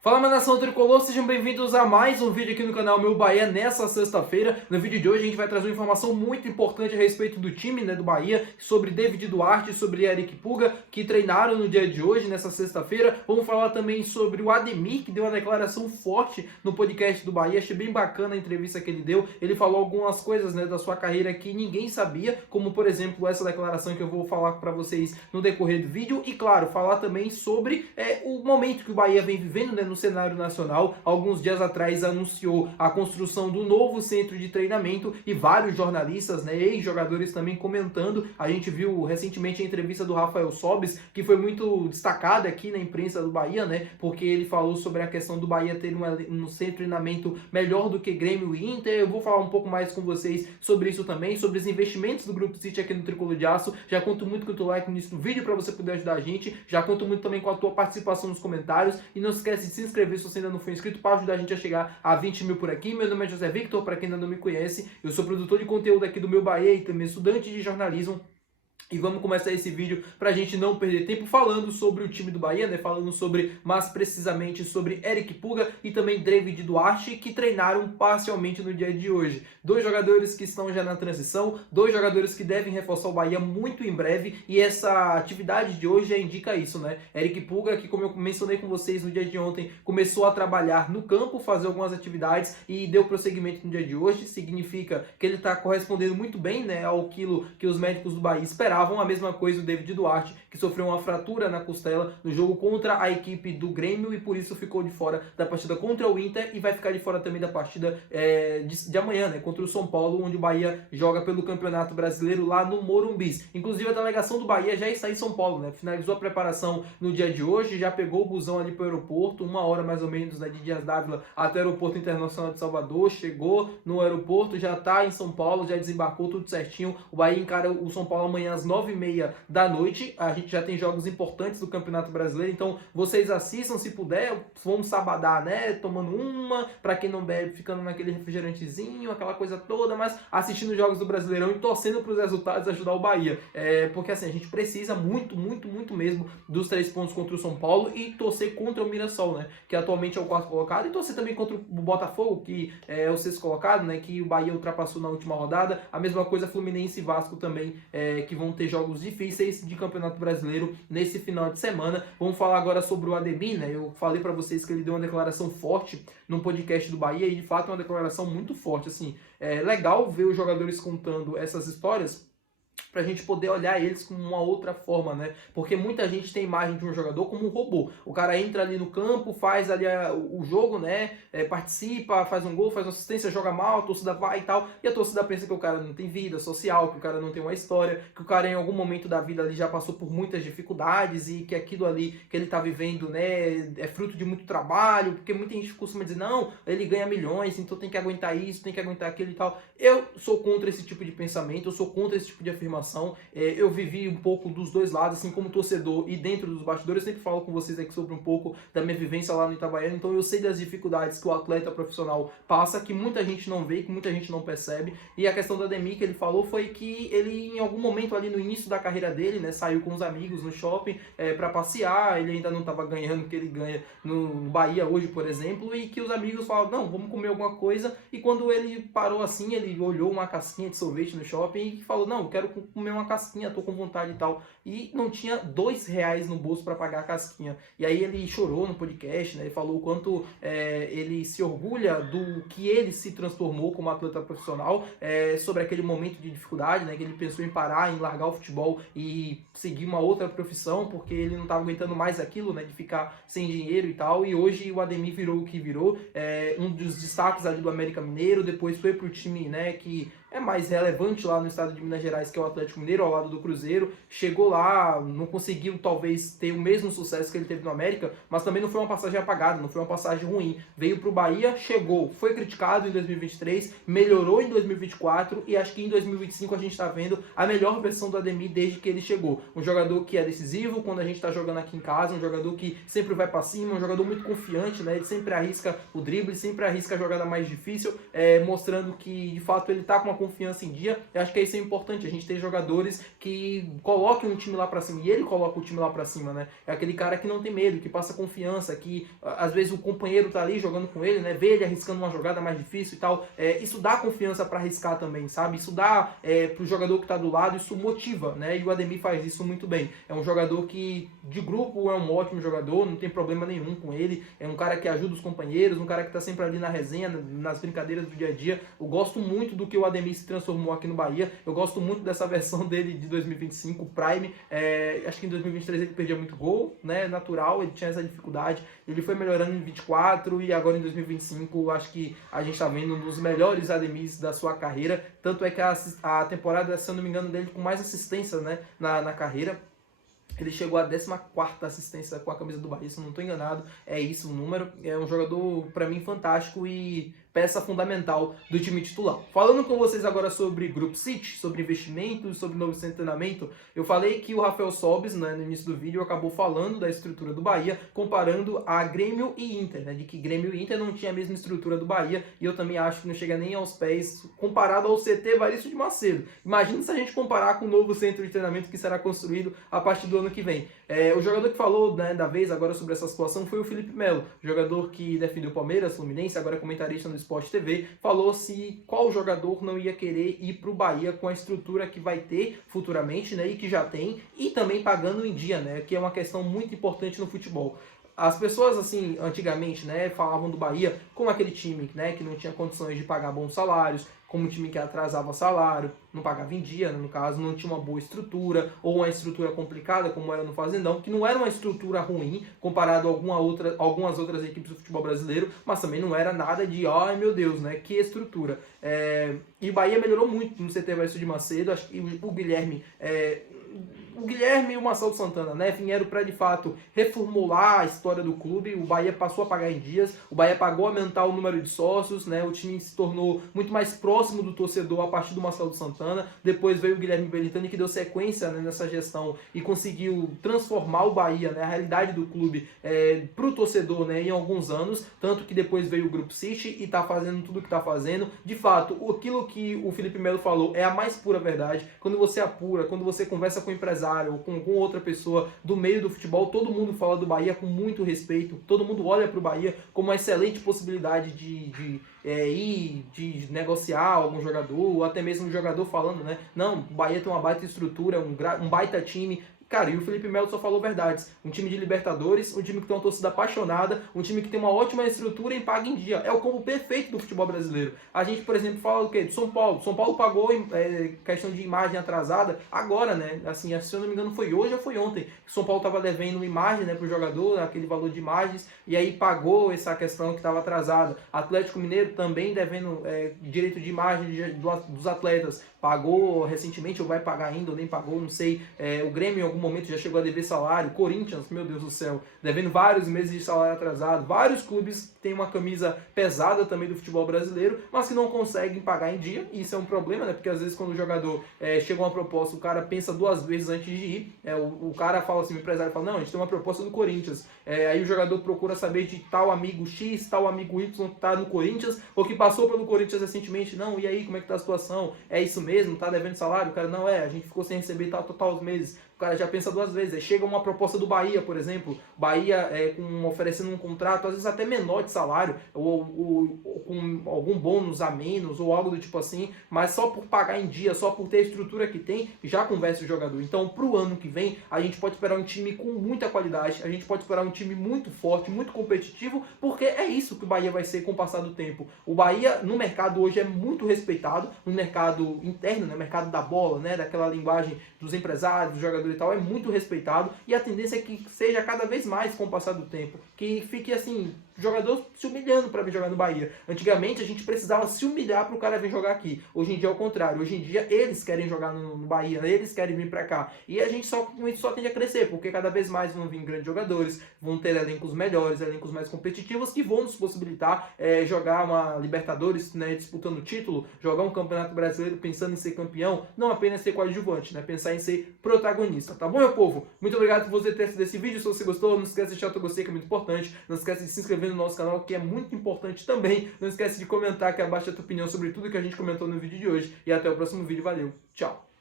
Fala, minha nação tricolor, sejam bem-vindos a mais um vídeo aqui no canal Meu Bahia nessa sexta-feira. No vídeo de hoje a gente vai trazer uma informação muito importante a respeito do time, do Bahia, sobre David Duarte, sobre Eric Puga, que treinaram no dia de hoje, nessa sexta-feira. Vamos falar também sobre o Ademir, que deu uma declaração forte no podcast do Bahia. Achei bem bacana a entrevista que ele deu. Ele falou algumas coisas da sua carreira que ninguém sabia, como por exemplo essa declaração que eu vou falar para vocês no decorrer do vídeo. E claro, falar também sobre o momento que o Bahia vem vivendo, no cenário nacional. Alguns dias atrás anunciou a construção do novo centro de treinamento e vários jornalistas, ex-jogadores também comentando. A gente viu recentemente a entrevista do Rafael Sobis, que foi muito destacada aqui na imprensa do Bahia, porque ele falou sobre a questão do Bahia ter um centro de treinamento melhor do que Grêmio e Inter. Eu vou falar um pouco mais com vocês sobre isso também, sobre os investimentos do Grupo City aqui no Tricolor de Aço. Já conto muito com o teu like no início do vídeo para você poder ajudar a gente. Já conto muito também com a tua participação nos comentários. E não esquece de se inscrever se você ainda não for inscrito para ajudar a gente a chegar a 20 mil por aqui. Meu nome é José Victor, para quem ainda não me conhece. Eu sou produtor de conteúdo aqui do Meu Bahia e também estudante de jornalismo. E vamos começar esse vídeo para a gente não perder tempo falando sobre o time do Bahia, falando sobre, mais precisamente, sobre Eric Puga e também David Duarte, que treinaram parcialmente no dia de hoje. Dois jogadores que estão já na transição, dois jogadores que devem reforçar o Bahia muito em breve, e essa atividade de hoje já indica isso, Eric Puga, que como eu mencionei com vocês no dia de ontem, começou a trabalhar no campo, fazer algumas atividades e deu prosseguimento no dia de hoje. Significa que ele está correspondendo muito bem, ao que os médicos do Bahia esperavam. A mesma coisa o David Duarte, que sofreu uma fratura na costela no jogo contra a equipe do Grêmio e por isso ficou de fora da partida contra o Inter e vai ficar de fora também da partida de amanhã, contra o São Paulo, onde o Bahia joga pelo Campeonato Brasileiro lá no Morumbi. Inclusive a delegação do Bahia já está em São Paulo, finalizou a preparação no dia de hoje, já pegou o busão ali para o aeroporto, 1 hora mais ou menos de Dias Dávila até o Aeroporto Internacional de Salvador, chegou no aeroporto, já está em São Paulo, já desembarcou tudo certinho. O Bahia encara o São Paulo amanhã às 9h30 da noite. A gente já tem jogos importantes do Campeonato Brasileiro, então vocês assistam se puder. Vamos sabadar, tomando uma, para quem não bebe, ficando naquele refrigerantezinho, aquela coisa toda, mas assistindo os jogos do Brasileirão e torcendo para os resultados ajudar o Bahia. Porque assim, a gente precisa muito, muito, muito mesmo dos 3 pontos contra o São Paulo e torcer contra o Mirassol, que atualmente é o 4º colocado, e torcer também contra o Botafogo, que é o 6º colocado, que o Bahia ultrapassou na última rodada. A mesma coisa Fluminense e Vasco também, que vão ter jogos difíceis de Campeonato Brasileiro nesse final de semana. Vamos falar agora sobre o Ademir, Eu falei para vocês que ele deu uma declaração forte no podcast do Bahia e de fato é uma declaração muito forte. Assim, é legal ver os jogadores contando essas histórias pra gente poder olhar eles com uma outra forma, Porque muita gente tem a imagem de um jogador como um robô. O cara entra ali no campo, faz ali o jogo, participa, faz um gol, faz uma assistência, joga mal, a torcida vai e tal, e a torcida pensa que o cara não tem vida social, que o cara não tem uma história, que o cara em algum momento da vida ali já passou por muitas dificuldades e que aquilo ali que ele tá vivendo, é fruto de muito trabalho, porque muita gente costuma dizer, não, ele ganha milhões, então tem que aguentar isso, tem que aguentar aquilo e tal. Eu sou contra esse tipo de pensamento, eu sou contra esse tipo de afirmação. Eu vivi um pouco dos dois lados, assim como torcedor e dentro dos bastidores. Eu sempre falo com vocês aqui sobre um pouco da minha vivência lá no Itabaiana, então eu sei das dificuldades que o atleta profissional passa, que muita gente não vê, que muita gente não percebe. E a questão do Ademir que ele falou foi que ele, em algum momento ali no início da carreira dele, saiu com os amigos no shopping para passear. Ele ainda não estava ganhando o que ele ganha no Bahia hoje, por exemplo, e que os amigos falaram, não, vamos comer alguma coisa. E quando ele parou assim, ele olhou uma casquinha de sorvete no shopping e falou, não, eu quero comer uma casquinha, tô com vontade e tal. E não tinha R$2 no bolso para pagar a casquinha. E aí ele chorou no podcast, Ele falou o quanto ele se orgulha do que ele se transformou como atleta profissional, sobre aquele momento de dificuldade, que ele pensou em parar, em largar o futebol e seguir uma outra profissão, porque ele não estava aguentando mais aquilo, de ficar sem dinheiro e tal. E hoje o Ademir virou o que virou, um dos destaques ali do América Mineiro, depois foi pro time, que é mais relevante lá no estado de Minas Gerais, que é o Atlético Mineiro, ao lado do Cruzeiro. Chegou lá, não conseguiu talvez ter o mesmo sucesso que ele teve no América, mas também não foi uma passagem apagada, não foi uma passagem ruim. Veio pro Bahia, chegou, foi criticado em 2023, melhorou em 2024 e acho que em 2025 a gente está vendo a melhor versão do Ademir desde que ele chegou. Um jogador que é decisivo quando a gente está jogando aqui em casa, um jogador que sempre vai para cima, um jogador muito confiante, Ele sempre arrisca o drible, sempre arrisca a jogada mais difícil, mostrando que de fato ele está com uma confiança em dia. Eu acho que isso é importante, a gente ter jogadores que coloquem um time lá pra cima, e ele coloca o time lá pra cima, né? É aquele cara que não tem medo, que passa confiança, que às vezes o companheiro tá ali jogando com ele, né? Vê ele arriscando uma jogada mais difícil e tal. Isso dá confiança pra arriscar também, sabe? Isso dá pro jogador que tá do lado, isso motiva, né? E o Ademir faz isso muito bem. É um jogador que de grupo é um ótimo jogador, não tem problema nenhum com ele. É um cara que ajuda os companheiros, um cara que tá sempre ali na resenha, nas brincadeiras do dia a dia. Eu gosto muito do que o Ademir se transformou aqui no Bahia. Eu gosto muito dessa versão dele de 2025, Prime. Acho que em 2023 ele perdia muito gol, né? Natural, ele tinha essa dificuldade. Ele foi melhorando em 24 e agora em 2025 acho que a gente tá vendo um dos melhores Ademirs da sua carreira. Tanto é que a temporada, se eu não me engano, dele com mais assistências, né, na carreira. Ele chegou à 14ª assistência com a camisa do Bahia, se eu não estou enganado. É isso o número. É um jogador, para mim, fantástico e peça fundamental do time titular. Falando com vocês agora sobre Group City, sobre investimentos, sobre novo centro de treinamento, eu falei que o Rafael Sobis, né, no início do vídeo, acabou falando da estrutura do Bahia, comparando a Grêmio e Inter, né, de que Grêmio e Inter não tinha a mesma estrutura do Bahia, e eu também acho que não chega nem aos pés, comparado ao CT Varício de Macedo. Imagina se a gente comparar com o novo centro de treinamento que será construído a partir do ano que vem. O jogador que falou, né, da vez agora sobre essa situação foi o Felipe Melo, jogador que defendeu o Palmeiras, Fluminense, agora é comentarista no Sport TV, falou se qual jogador não ia querer ir para o Bahia com a estrutura que vai ter futuramente, né, e que já tem, e também pagando em dia, né, que é uma questão muito importante no futebol. As pessoas, assim, antigamente, né, falavam do Bahia como aquele time, né, que não tinha condições de pagar bons salários, como um time que atrasava salário, não pagava em dia, né, no caso, não tinha uma boa estrutura, ou uma estrutura complicada, como era no Fazendão, que não era uma estrutura ruim, comparado a algumas outras equipes do futebol brasileiro, mas também não era nada de, ai meu Deus, né, que estrutura. E o Bahia melhorou muito no CT Varício de Macedo, acho que o Guilherme e o Marcelo Santana, né, vieram para de fato reformular a história do clube. O Bahia passou a pagar em dias, o Bahia pagou a aumentar o número de sócios, né, o time se tornou muito mais próximo do torcedor a partir do Marcelo Santana. Depois veio o Guilherme Belintani, que deu sequência, né, nessa gestão e conseguiu transformar o Bahia, né, a realidade do clube para o torcedor, né, em alguns anos, tanto que depois veio o Group City e está fazendo tudo o que está fazendo. De fato, aquilo que o Felipe Melo falou é a mais pura verdade. Quando você apura, quando você conversa com o empresário ou com outra pessoa do meio do futebol, todo mundo fala do Bahia com muito respeito, todo mundo olha para o Bahia como uma excelente possibilidade de negociar algum jogador, ou até mesmo um jogador falando, né, não, o Bahia tem uma baita estrutura, um baita time. Cara, e o Felipe Melo só falou verdades. Um time de Libertadores, um time que tem uma torcida apaixonada, um time que tem uma ótima estrutura e paga em dia. É o combo perfeito do futebol brasileiro. A gente, por exemplo, fala do quê? De São Paulo. São Paulo pagou questão de imagem atrasada agora, né? Assim, se eu não me engano foi hoje ou foi ontem. São Paulo estava devendo imagem, né, pro jogador, aquele valor de imagens, e aí pagou essa questão que estava atrasada. Atlético Mineiro também devendo direito de imagem dos atletas. Pagou recentemente, ou vai pagar ainda, ou nem pagou, não sei. O Grêmio em algum momento já chegou a dever salário. Corinthians, meu Deus do céu, devendo vários meses de salário atrasado. Vários clubes têm uma camisa pesada também do futebol brasileiro, mas que não conseguem pagar em dia. E isso é um problema, né? Porque às vezes quando o jogador chega uma proposta, o cara pensa duas vezes antes de ir. O cara fala assim, o empresário fala, não, a gente tem uma proposta do Corinthians. Aí o jogador procura saber de tal amigo X, tal amigo Y que tá no Corinthians, ou que passou pelo Corinthians recentemente. Não, e aí, como é que tá a situação? É isso mesmo? Tá devendo salário? O cara, não, a gente ficou sem receber tal os meses. O cara já pensa duas vezes. Aí chega uma proposta do Bahia, por exemplo. Bahia oferecendo um contrato, às vezes até menor de salário, ou com algum bônus a menos, ou algo do tipo assim, mas só por pagar em dia, só por ter a estrutura que tem, já convence o jogador. Então, pro ano que vem, a gente pode esperar um time com muita qualidade, a gente pode esperar um time muito forte, muito competitivo, porque é isso que o Bahia vai ser com o passar do tempo. O Bahia, no mercado hoje, é muito respeitado, no mercado interno, no mercado da bola, né, daquela linguagem dos empresários, dos jogadores e tal, é muito respeitado, e a tendência é que seja cada vez mais com o passar do tempo, que fique assim, jogador se humilhando para vir jogar no Bahia. Antigamente a gente precisava se humilhar para o cara vir jogar aqui. Hoje em dia é o contrário. Hoje em dia eles querem jogar no Bahia, né? Eles querem vir para cá. E a gente só tende a crescer, porque cada vez mais vão vir grandes jogadores, vão ter elencos melhores, elencos mais competitivos, que vão nos possibilitar jogar uma Libertadores, né, disputando o título, jogar um Campeonato Brasileiro pensando em ser campeão, não apenas ser coadjuvante, né, pensar em ser protagonista. protagonista, tá bom, meu povo? Muito obrigado por você ter assistido esse vídeo. Se você gostou, não esquece de deixar o teu gostei, que é muito importante. Não esquece de se inscrever no nosso canal, que é muito importante também. Não esquece de comentar aqui abaixo a tua opinião sobre tudo que a gente comentou no vídeo de hoje. E até o próximo vídeo. Valeu, tchau!